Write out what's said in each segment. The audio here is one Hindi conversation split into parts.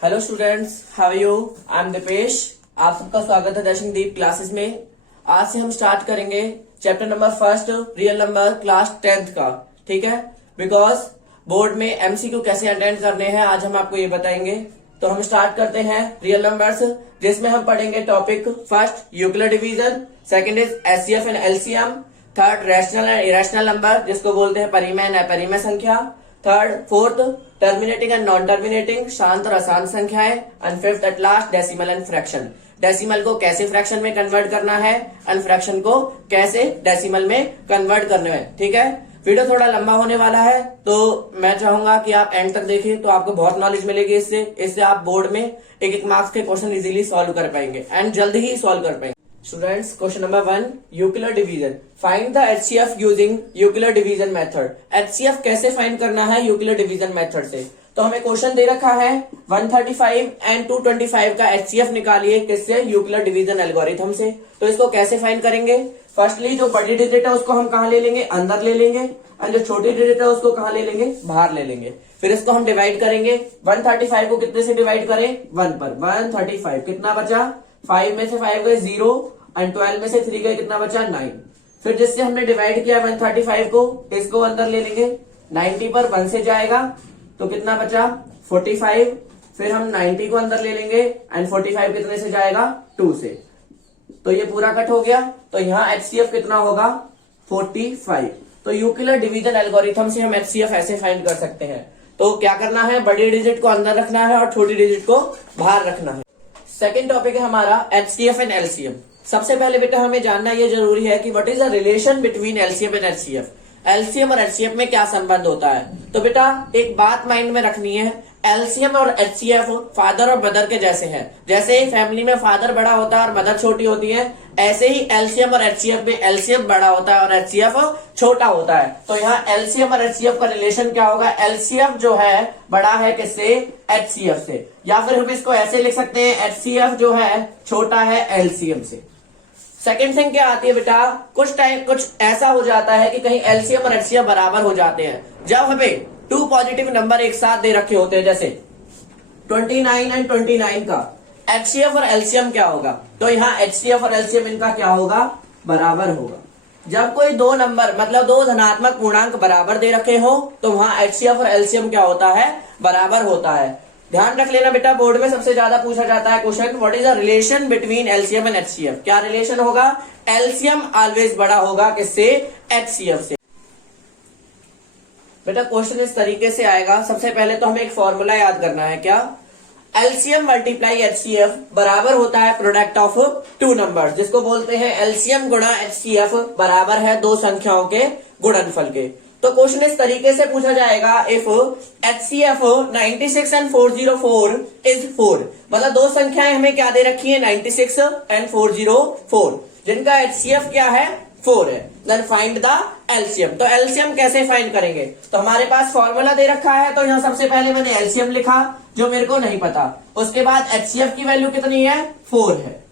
Hello students, how are you? I am Deepesh. आप सबका स्वागत है दर्शनदीप क्लासेस में। आज से हम स्टार्ट करेंगे chapter number first, real number, class 10th का। ठीक है, बिकॉज बोर्ड में एमसीक्यू कैसे अटेंड करने हैं आज हम आपको ये बताएंगे। तो हम स्टार्ट करते हैं रियल नंबर्स, जिसमें हम पढ़ेंगे topic first Euclid division, second is HCF and LCM, third rational and irrational number जिसको बोलते हैं परिमेय एंड अपरिमेय संख्या, third fourth terminating and non terminating, शांत और अशांत संख्याएं, and fifth at last decimal and fraction. Decimal को कैसे फ्रैक्शन में कन्वर्ट करना है एंड फ्रैक्शन को कैसे डेसिमल में कन्वर्ट करना है। ठीक है, वीडियो थोड़ा लंबा होने वाला है तो मैं चाहूंगा कि आप एंड तक देखें, तो आपको बहुत नॉलेज मिलेगी। इससे आप बोर्ड में एक एक मार्क्स के क्वेश्चन इजीली सॉल्व कर पाएंगे एंड जल्दी ही सॉल्व कर पाएंगे। Students, question number 1, Euclid division. Find the HCF using Euclid division method. HCF कैसे फाइंड करना है यूक्लिड डिवीजन मेथड से। तो हमें क्वेश्चन दे रखा है 135 एंड 225 का एचसीएफ निकालिए किससे? यूक्लिड डिवीजन एल्गोरिथम से। तो इसको कैसे फाइंड करेंगे? फर्स्टली जो बड़ी डिजिट है उसको हम कहाँ ले लेंगे? अंदर ले लेंगे, और जो छोटी डिजिट है उसको कहाँ ले लेंगे? बाहर ले लेंगे। फिर इसको हम डिवाइड करेंगे। 135 को कितने से डिवाइड करें? 1 पर। 135 कितना बचा? 5 में से 5 गए 0 एंड 12 में से 3 गए, कितना बचा? 9। फिर जिससे हमने डिवाइड किया 135 को, इसको अंदर ले लेंगे। 90 पर 1 से जाएगा तो कितना बचा? 45। फिर हम 90 को अंदर ले लेंगे एंड 45 कितने से जाएगा? 2 से। तो ये पूरा कट हो गया। तो यहाँ एचसीएफ कितना होगा? 45। तो यूक्लिड डिवीजन एल्गोरिथम से हम एचसीएफ ऐसे फाइंड कर सकते हैं। तो क्या करना है? बड़ी डिजिट को अंदर रखना है और छोटी डिजिट को बाहर रखना है। सेकेंड टॉपिक है हमारा एचसीएफ एंड एलसीएम। सबसे पहले बेटा हमें जानना ये जरूरी है कि what is the relation between LCM and HCF. LCM और एचसीएफ में क्या संबंध होता है? तो बेटा एक बात माइंड में रखनी है, एलसीएम और एचसीएफ फादर और मदर के जैसे हैं। जैसे फैमिली में फादर बड़ा होता है और मदर छोटी होती है, ऐसे ही एलसीएम और एचसीएफ में एलसीएम बड़ा होता है और एचसीएफ छोटा होता है। तो यहाँ एलसीएम और एचसीएफ का रिलेशन क्या होगा? एलसीएफ जो है बड़ा है किससे? एचसीएफ से। या फिर हम इसको ऐसे लिख सकते हैं, एचसीएफ जो है छोटा है एलसीएम से। सेकेंड थिंग क्या आती है बेटा? कुछ ऐसा हो जाता है कि कहीं एलसीएम और एचसीएफ बराबर हो जाते हैं। जब हमें 2 पॉजिटिव नंबर एक साथ दे रखे होते हैं, जैसे 29 एंड 29 का एचसीएफ और एलसीएम क्या होगा? तो यहाँ एचसीएफ और एलसीएम इनका क्या होगा? बराबर होगा। जब कोई 2 नंबर मतलब 2 धनात्मक पूर्णांक बराबर दे रखे हो तो वहां एचसीएफ और एलसीएम क्या होता है? बराबर होता है। ध्यान रख लेना बेटा, बोर्ड में सबसे ज्यादा पूछा जाता है question, what is the relation between LCM and HCF. क्या रिलेशन होगा? एलसीएम ऑलवेज बड़ा होगा किससे? एचसीएफ से। बेटा क्वेश्चन इस तरीके से आएगा। सबसे पहले तो हमें एक फॉर्मूला याद करना है। क्या? एलसीएम मल्टीप्लाई एचसीएफ बराबर होता है प्रोडक्ट ऑफ 2 नंबर्स, जिसको बोलते हैं एलसीएम गुणा एचसीएफ बराबर है 2 संख्याओं के गुणनफल के। तो क्वेश्चन इस तरीके से पूछा जाएगा, इफ एचसीएफ 96 एंड 404 इज 4, मतलब 2 संख्याएं हमें क्या दे रखी है? 96 एंड 404, जिनका एचसीएफ क्या है? 4 है। Then find the LCM. तो एलसीएम कैसे फाइंड करेंगे? तो हमारे पास फॉर्मूला दे रखा है, तो यहाँ सबसे पहले मैंने एलसीएम लिखा जो मेरे को नहीं पता। उसके बाद एचसीएफ की वैल्यू कितनी है? 4 है।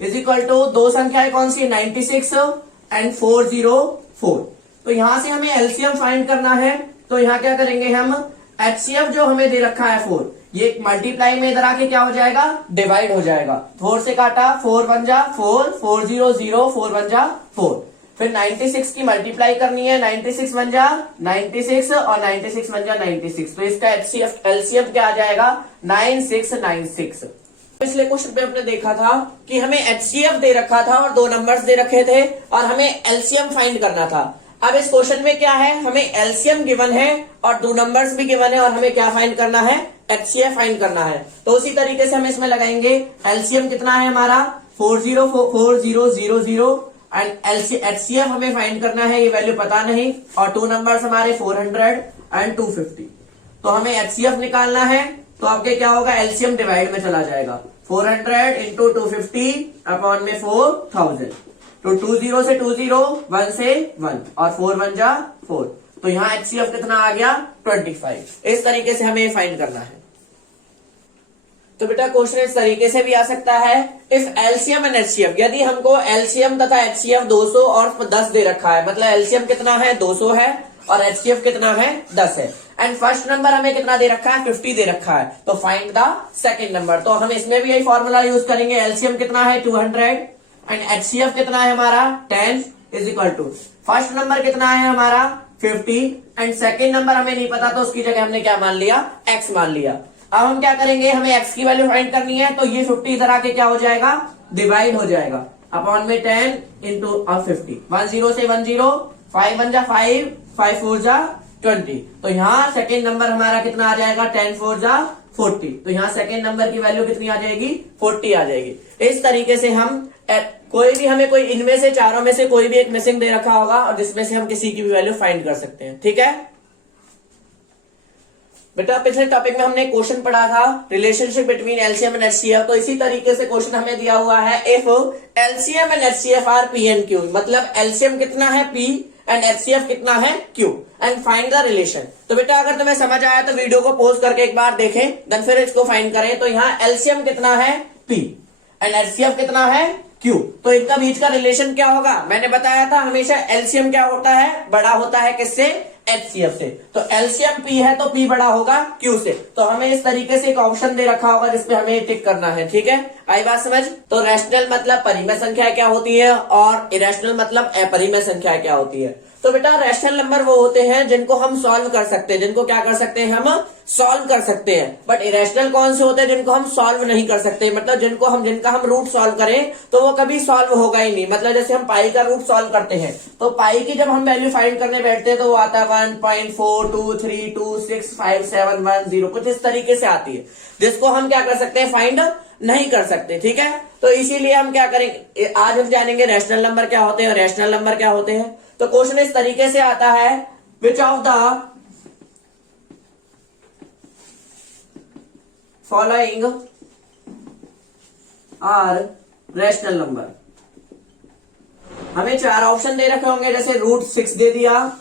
इज इक्वल टू 2 संख्याएं कौन सी? 96 एंड 404। तो यहां से हमें एलसीएम फाइंड करना है। तो यहाँ क्या करेंगे हम? एचसीएफ जो हमें दे रखा है 4, ये मल्टीप्लाई में इधर आके क्या हो जाएगा? डिवाइड हो जाएगा। 4 से काटा, 4 1 जा 4, 4 0 0, 4 1 जा 4। फिर 96 की मल्टीप्लाई करनी है, 96 1 जा 96 और 96 1 जा 96। तो इसका एचसीएफ एलसीएम क्या आ जाएगा? 9696। पिछले क्वेश्चन पे हमने देखा था कि हमें एचसीएफ दे रखा था और 2 नंबर्स दे रखे थे और हमें एलसीएम फाइंड करना था। अब इस क्वेश्चन में क्या है? हमें एलसीएम गिवन है और 2 नंबर्स भी गिवन है और हमें क्या फाइंड करना है? एचसीएफ फाइंड करना है। तो उसी तरीके से हम इसमें लगाएंगे, एलसीएम कितना है हमारा? 404000 एंड एचसीएफ हमें फाइंड करना है, ये वैल्यू पता नहीं, और 2 नंबर्स हमारे 400 एंड 250। तो हमें एचसीएफ निकालना है। तो आपके क्या होगा? एलसीएम डिवाइड में चला जाएगा। 400 इंटू 250 अपॉन में 4000। तो 2 0 से 2 0, 1 से 1 और 4 1 जा 4। तो यहाँ HCF कितना आ गया 25। इस तरीके से हमें फाइंड करना है। तो बेटा क्वेश्चन इस तरीके से भी आ सकता है, इफ एलसीएम एंड एचसीएफ, यदि हमको एलसीएम तथा एचसीएफ 200 और 10 दे रखा है, मतलब एलसीएम कितना है 200 है और एचसीएफ कितना है 10 है, एंड फर्स्ट नंबर हमें कितना दे रखा है 50 दे रखा है, तो फाइंड द सेकंड नंबर। तो हम इसमें भी यही फॉर्मूला यूज करेंगे, एलसीएम कितना है 200 एंड एचसीएफ कितना है हमारा 10 is equal to first number कितना है हमारा 50 एंड सेकंड नंबर हमें नहीं पता, तो उसकी जगह हमने क्या मान लिया x मान लिया। अब हम क्या करेंगे, हमें x की वैल्यू फाइंड करनी है, तो ये 50 इधर आके क्या हो जाएगा डिवाइड हो जाएगा अपॉन में 10 इंटू 50, 10 से 10, 5 1 जा 5, 5 4 जा 20, तो यहाँ सेकेंड नंबर हमारा कितना आ जाएगा 10 4 जा 40, तो यहाँ सेकेंड नंबर की वैल्यू कितनी आ जाएगी 40 आ जाएगी। इस तरीके से हम कोई भी हमें कोई इनमें से चारों में से कोई भी एक मिसिंग दे रखा होगा और जिसमें से हम किसी की भी वैल्यू फाइंड कर सकते हैं। ठीक है बेटा, पिछले टॉपिक में हमने क्वेश्चन पढ़ा था relationship between LCM and HCF, तो इसी तरीके से क्वेश्चन हमें दिया हुआ है, if LCM and HCF R P and Q, मतलब एलसीएम कितना है पी एंड एचसीएफ कितना है Q, and find the relation. तो बेटा अगर तुम्हें समझ आया तो वीडियो को पॉज करके एक बार देखें, देन फिर इसको फाइंड करें। तो यहाँ एलसीएम कितना है पी एंड एचसीएफ कितना है क्यू, तो इनका बीच का रिलेशन क्या होगा, मैंने बताया था हमेशा एलसीएम क्या होता है बड़ा होता है किससे एचसीएफ से, तो एलसीएम पी है तो पी बड़ा होगा क्यू से, तो हमें इस तरीके से एक ऑप्शन दे रखा होगा जिसपे हमें टिक करना है। ठीक है, आई बात समझ। तो रैशनल मतलब परिमेय संख्या क्या होती है और इरेशनल मतलब अपरिमेय संख्या क्या होती है। तो बेटा रैशनल नंबर वो होते हैं जिनको हम सॉल्व कर सकते हैं, जिनको क्या कर सकते हैं हम सॉल्व कर सकते हैं, बट इरेशनल कौन से होते हैं जिनको हम सॉल्व नहीं कर सकते, मतलब जिनका हम रूट सॉल्व करें तो वो कभी सॉल्व होगा ही नहीं। मतलब जैसे हम पाई का रूट सॉल्व करते हैं तो पाई की जब हम वैल्यू फाइंड करने बैठते हैं तो वो आता है 1.423265710, कुछ इस तरीके से आती है, जिसको हम क्या कर सकते हैं फाइंड नहीं कर सकते। ठीक है, तो इसीलिए हम क्या करेंगे, आज हम जानेंगे रैशनल नंबर क्या होते हैं और रैशनल नंबर क्या होते हैं। तो क्वेश्चन इस तरीके से आता है, which of the following are rational number. हमें चार ऑप्शन दे रखे होंगे, जैसे √6 दे दिया,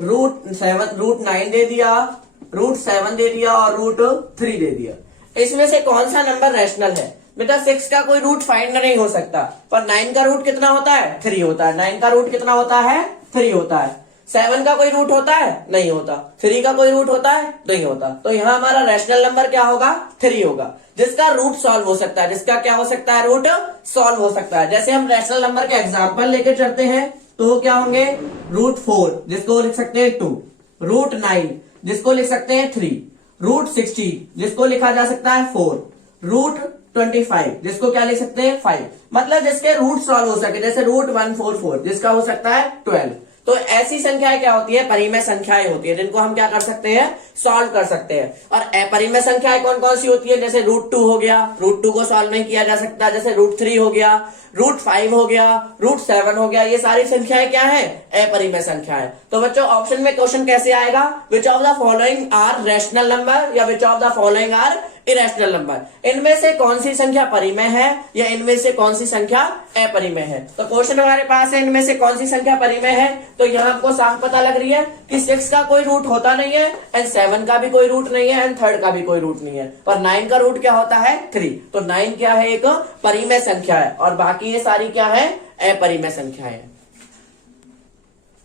√9 दे दिया, √7 दे दिया और √3 दे दिया। इसमें से कौन सा नंबर रैशनल है? बेटा 6 का कोई रूट फाइंड नहीं हो सकता, पर 9 का रूट कितना होता है 3 होता है, 9 का रूट कितना होता है 3 होता है। 7 का कोई रूट होता है नहीं होता, 3 का कोई रूट होता है नहीं होता, तो यहाँ हमारा रैशनल नंबर क्या होगा 3 होगा, जिसका रूट सॉल्व हो सकता है, जिसका क्या हो सकता है रूट सॉल्व हो सकता है। जैसे हम रैशनल नंबर के एग्जाम्पल लेके चलते हैं तो क्या होंगे, √4 जिसको लिख सकते हैं 2, √9 जिसको लिख सकते हैं 3, √16 जिसको लिखा जा सकता है 4, √25 जिसको क्या लिख सकते हैं 5, मतलब जिसके रूट सॉल्व हो सके, जैसे √144 जिसका हो सकता है 12। तो ऐसी संख्याएं क्या होती है, परिमेय संख्याएं होती है, जिनको हम क्या कर सकते हैं सॉल्व कर सकते हैं। और अपरिमेय संख्याएं कौन कौन सी होती है, जैसे √2 हो गया, √2 को सॉल्व नहीं किया जा सकता, जैसे √3 हो गया, √5 हो गया, √7 हो गया, ये सारी संख्याएं क्या है अपरिमेय संख्याएं। तो बच्चों ऑप्शन में क्वेश्चन कैसे आएगा, which of the following are rational number या which of the following are irrational number, इनमें से कौन सी संख्या परिमेय है या इनमें से कौन सी संख्या अपरिमेय है। तो क्वेश्चन हमारे पास है इनमें से कौन सी संख्या परिमेय है, तो यहाँ आपको साफ पता लग रही है कि 6 का कोई रूट होता नहीं है एंड 7 का भी कोई रूट नहीं है एंड 3 का भी कोई रूट नहीं है, पर 9 का रूट क्या होता है 3, तो 9 क्या है एक परिमेय संख्या है और बाकी ये सारी क्या है अपरिमेय संख्या है।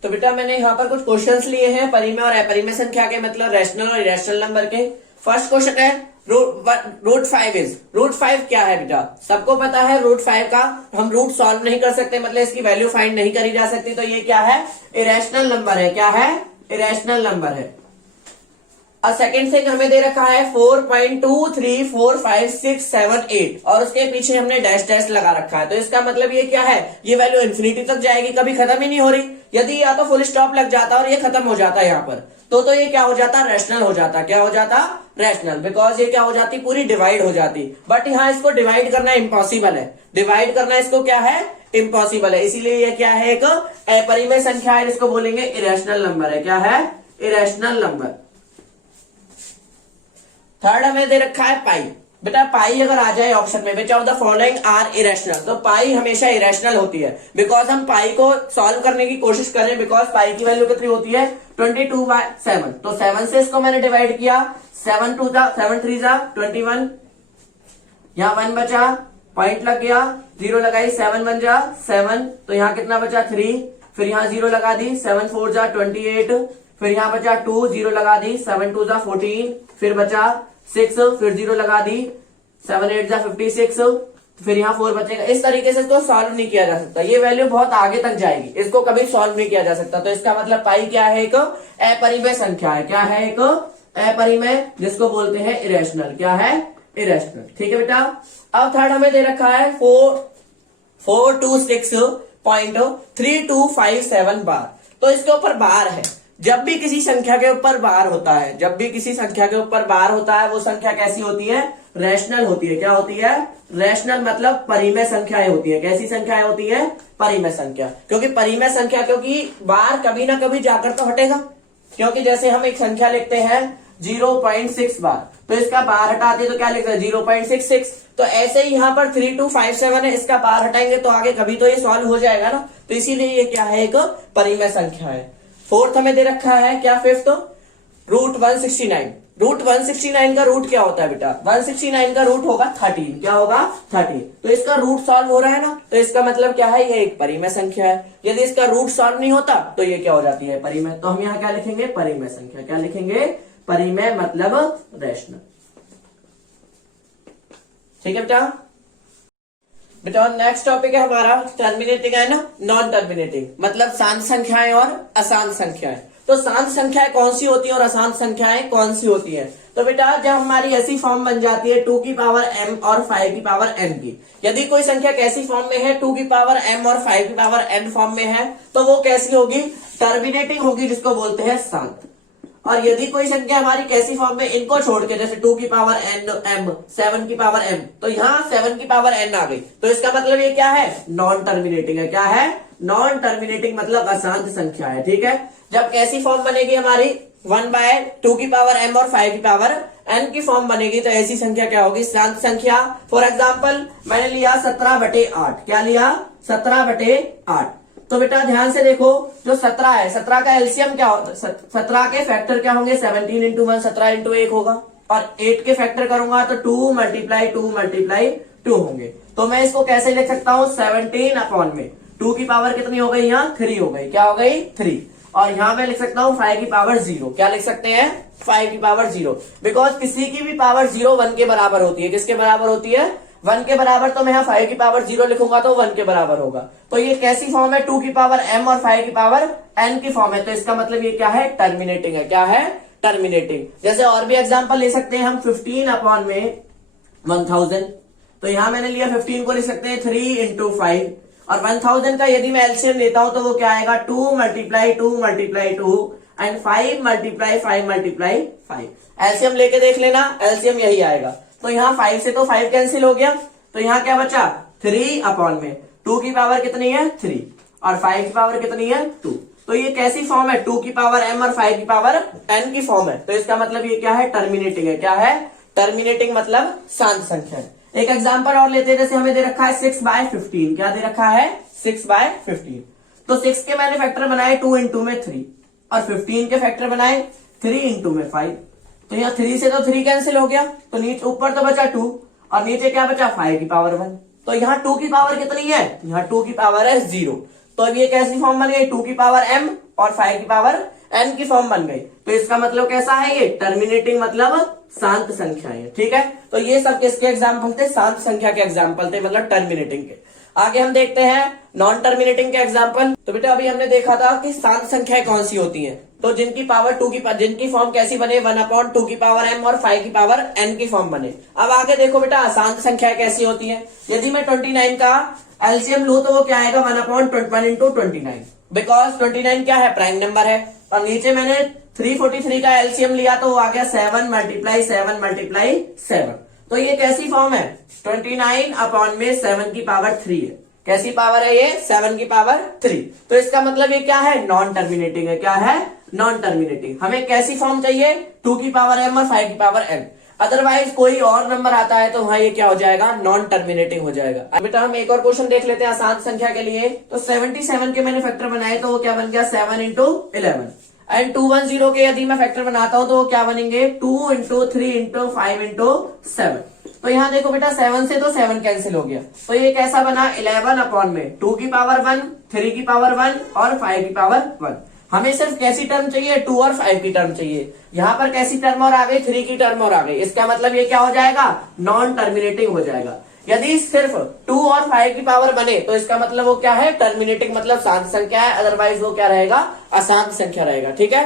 तो बेटा मैंने यहाँ पर कुछ क्वेश्चंस लिए हैं परिमेय और अपरिमेय संख्या के, मतलब रैशनल और इरेशनल नंबर के। फर्स्ट क्वेश्चन है √5 क्या है बेटा, सबको पता है √5 का हम रूट सॉल्व नहीं कर सकते, मतलब इसकी वैल्यू फाइंड नहीं करी जा सकती, तो ये क्या है इरेशनल नंबर है, क्या है इरेशनल नंबर है। और सेकेंड थिंग हमें दे रखा है 4.2345678 और उसके पीछे हमने डैश डैश लगा रखा है, तो इसका मतलब ये क्या है, ये वैल्यू इन्फिनिटी तक जाएगी, कभी खत्म ही नहीं हो रही। यदि या तो फुल स्टॉप लग जाता और ये खत्म हो जाता यहाँ पर, तो ये क्या हो जाता रैशनल हो जाता, क्या हो जाता रैशनल, बिकॉज ये क्या हो जाती पूरी डिवाइड हो जाती, बट यहाँ इसको डिवाइड करना इम्पॉसिबल है, डिवाइड करना इसको क्या है इम्पॉसिबल है, इसीलिए ये क्या है एक अपरिमेय संख्या है, इसको बोलेंगे इरेशनल नंबर है, क्या है इरेशनल नंबर। थर्ड हमें दे रखा है पाई, बेटा पाई अगर आ जाए ऑप्शन में, which of the following are irrational, तो पाई हमेशा इरेशनल होती है, बिकॉज हम पाई को सॉल्व करने की कोशिश कर रहे हैं, बिकॉज पाई की वैल्यू कितनी होती है 22/7। तो 7 से इसको मैंने डिवाइड किया, 7 3 21, यहाँ 1 बचा, पॉइंट लग गया, 0 लगाई, 7 बन जा 7, तो यहाँ कितना बचा 3, फिर यहाँ 0 लगा दी, 7 4 जा 28, फिर यहाँ बचा 2, 0 लगा दी, 7 2 जा 14, फिर बचा 6, फिर 0 लगा दी, 7 8 जा 56, फिर यहाँ 4 बचेगा। इस तरीके से इसको सॉल्व नहीं किया जा सकता, ये वैल्यू बहुत आगे तक जाएगी, इसको कभी सॉल्व नहीं किया जा सकता। तो इसका मतलब पाई क्या है, एक अपरिमेय संख्या है। क्या है, एक अपरिमेय, जिसको बोलते हैं इरेशनल। क्या है, इरेशनल। ठीक है बेटा। अब थर्ड हमें दे रखा है 426.3257 बार। तो इसके ऊपर बार है, जब भी किसी संख्या के ऊपर बार होता है, जब भी किसी संख्या के ऊपर बार होता है, वो संख्या कैसी होती है, रैशनल होती है। क्या होती है, रैशनल, मतलब परिमेय संख्याएं होती है। कैसी संख्याएं होती है, परिमेय संख्या। क्योंकि परिमेय संख्या, क्योंकि बार कभी ना कभी जाकर तो हटेगा, क्योंकि जैसे हम एक संख्या लिखते हैं 0.6 बार, तो इसका बार हटाते तो क्या लिखते हैं 0.66। तो ऐसे ही यहाँ पर 3257 है, इसका बार हटाएंगे तो आगे कभी तो ये सॉल्व हो जाएगा ना, तो इसीलिए ये क्या है, एक परिमेय संख्या है। फोर्थ हमें दे रखा है क्या, फिफ्थ, √169। √169 का रूट क्या होता है बेटा, 169 का रूट होगा 13। क्या होगा, 13। तो इसका रूट सॉल्व हो रहा है ना, तो इसका मतलब क्या है, ये एक परिमेय संख्या है। यदि इसका रूट सॉल्व नहीं होता तो ये क्या हो जाती है, परिमेय। तो हम यहाँ क्या लिखेंगे, परिमेय संख्या। क्या लिखेंगे, परिमेय, मतलब रैशनल। ठीक है बेटा। बेटा नेक्स्ट टॉपिक है हमारा टर्मिनेटिंग है ना नॉन टर्मिनेटिंग, मतलब शांत संख्याएं और अशांत संख्याएं। तो शांत संख्याएं कौन सी होती है और अशांत संख्याएं कौन सी होती है। तो बेटा जब हमारी ऐसी फॉर्म बन जाती है 2 की पावर m और 5 की पावर n की, यदि कोई संख्या कैसी फॉर्म में है 2 की पावर m और 5 की पावर n फॉर्म में है, तो वो कैसी होगी, टर्मिनेटिंग होगी, जिसको बोलते हैं शांत। और यदि कोई संख्या हमारी कैसी फॉर्म में, इनको छोड़ के, जैसे 2 की पावर n m, 7 की पावर m, तो यहाँ 7 की पावर n आ गई, तो इसका मतलब ये क्या है, नॉन टर्मिनेटिंग है। क्या है, नॉन टर्मिनेटिंग, मतलब अशांत संख्या है। ठीक है। जब कैसी फॉर्म बनेगी हमारी 1/2 की पावर m और 5 की पावर n की फॉर्म बनेगी, तो ऐसी संख्या क्या होगी, शांत संख्या। फॉर एग्जाम्पल मैंने लिया 17/8। क्या लिया, 17/8। तो बेटा ध्यान से देखो, जो 17 है, 17 का एलसीएम क्या होता है, 17 के फैक्टर क्या होंगे, 17 इंटू 1, 17 इंटू 1 होगा, और 8 के फैक्टर करूंगा तो 2 × 2 × 2 होंगे। तो मैं इसको कैसे लिख सकता हूँ, 17 में 2 की पावर कितनी हो गई, यहाँ 3 हो गई। क्या हो गई, 3। और यहाँ मैं लिख सकता हूँ 5 की पावर 0। क्या लिख सकते हैं, 5 की पावर 0, बिकॉज किसी की भी पावर 0 1 के बराबर होती है। किसके बराबर होती है, 1 के बराबर। तो मैं यहाँ 5 की पावर 0 लिखूंगा तो 1 के बराबर होगा। तो ये कैसी फॉर्म है, 2 की पावर m और 5 की पावर n की फॉर्म है। तो इसका मतलब ये क्या है, टर्मिनेटिंग है। क्या है, टर्मिनेटिंग। जैसे और भी एग्जांपल ले सकते हैं हम, 15/1000। तो यहाँ मैंने लिया 15 को लिख सकते हैं 3 × 5, और 1000 का यदि मैं एलसीएम लेता हूं तो वो क्या आएगा, 2 × 2 × 2 एंड 5 × 5 × 5। एलसीएम लेके देख लेना, एलसीएम यही आएगा। तो यहाँ 5 से तो 5 कैंसिल हो गया, तो यहाँ क्या बचा, 3/में 2 की पावर कितनी है, 3, और 5 की पावर कितनी है, 2। तो ये कैसी फॉर्म है, 2 की पावर m और 5 की पावर n की फॉर्म है। तो इसका मतलब ये क्या है, टर्मिनेटिंग है। क्या है, टर्मिनेटिंग, मतलब शांत संख्या है। एक एग्जांपल और लेते हैं, जैसे हमें दे रखा है 6/15। क्या दे रखा है, 6/15। तो 6 के मैंने फैक्टर बनाए 2 इंटू में 3, और 15 के फैक्टर बनाए 3 इंटू में 5। तो यहाँ 3 से तो 3 कैंसिल हो गया, तो नीचे ऊपर तो बचा 2, और नीचे क्या बचा, 5 की पावर 1। तो यहाँ 2 की पावर कितनी है, यहाँ 2 की पावर है 0। तो अब ये कैसी फॉर्म बन गई, 2 की पावर m और 5 की पावर n की फॉर्म बन गई। तो इसका मतलब कैसा है, ये टर्मिनेटिंग, मतलब शांत संख्या है। ठीक है। तो ये सब किसके एग्जाम्पल थे, शांत संख्या के एग्जाम्पल थे, मतलब टर्मिनेटिंग के। आगे हम देखते हैं नॉन टर्मिनेटिंग के एग्जाम्पल। तो बेटा अभी हमने देखा था कि शांत संख्याएं कौन सी होती हैं, तो जिनकी पावर 2 की, जिनकी फॉर्म कैसी बने, 1/2 की पावर m और 5 की पावर n की फॉर्म बने। अब आगे देखो बेटा अशांत संख्याएं कैसी होती है। यदि मैं 29 का एलसीएम लू तो वो क्या आएगा, 1/1 × 29, बिकॉज 29 क्या है, प्राइम नंबर है। और नीचे मैंने 343 का एलसीएम लिया तो वो आ गया 7 × 7 × 7। तो ये कैसी फॉर्म है, 29 7 की पावर 3 है। कैसी पावर है ये, 7 की पावर 3। तो इसका मतलब ये क्या है, नॉन टर्मिनेटिंग है। क्या है, नॉन टर्मिनेटिंग। हमें कैसी फॉर्म चाहिए, 2 की पावर m और 5 की पावर n। अदरवाइज कोई और नंबर आता है तो वहां ये क्या हो जाएगा, नॉन टर्मिनेटिंग हो जाएगा। अब बेटा हम एक और क्वेश्चन देख लेते हैं आसान संख्या के लिए। तो 77 के मैंने फैक्टर बनाए तो वो क्या बन गया, 7 इंटू 11। एंड 210 के यदि मैं फैक्टर बनाता हूं तो वो क्या बनेंगे, 2 इंटू 3 इंटू 5 इंटू 7। तो यहाँ देखो बेटा 7 से तो 7 कैंसिल हो गया, तो ये कैसा बना, 11 अपॉन में 2 की पावर 1, 3 की पावर 1 और 5 की पावर 1। हमें सिर्फ कैसी टर्म चाहिए, 2 और 5 की टर्म चाहिए। यहाँ पर कैसी टर्म और आ गई, 3 की टर्म और आ गई। इसका मतलब ये क्या हो जाएगा, नॉन टर्मिनेटिंग हो जाएगा। यदि सिर्फ 2 और 5 की पावर बने तो इसका मतलब वो क्या है, टर्मिनेटिंग, मतलब शांत संख्या है। अदरवाइज वो क्या रहेगा, अशांत संख्या रहेगा। ठीक है।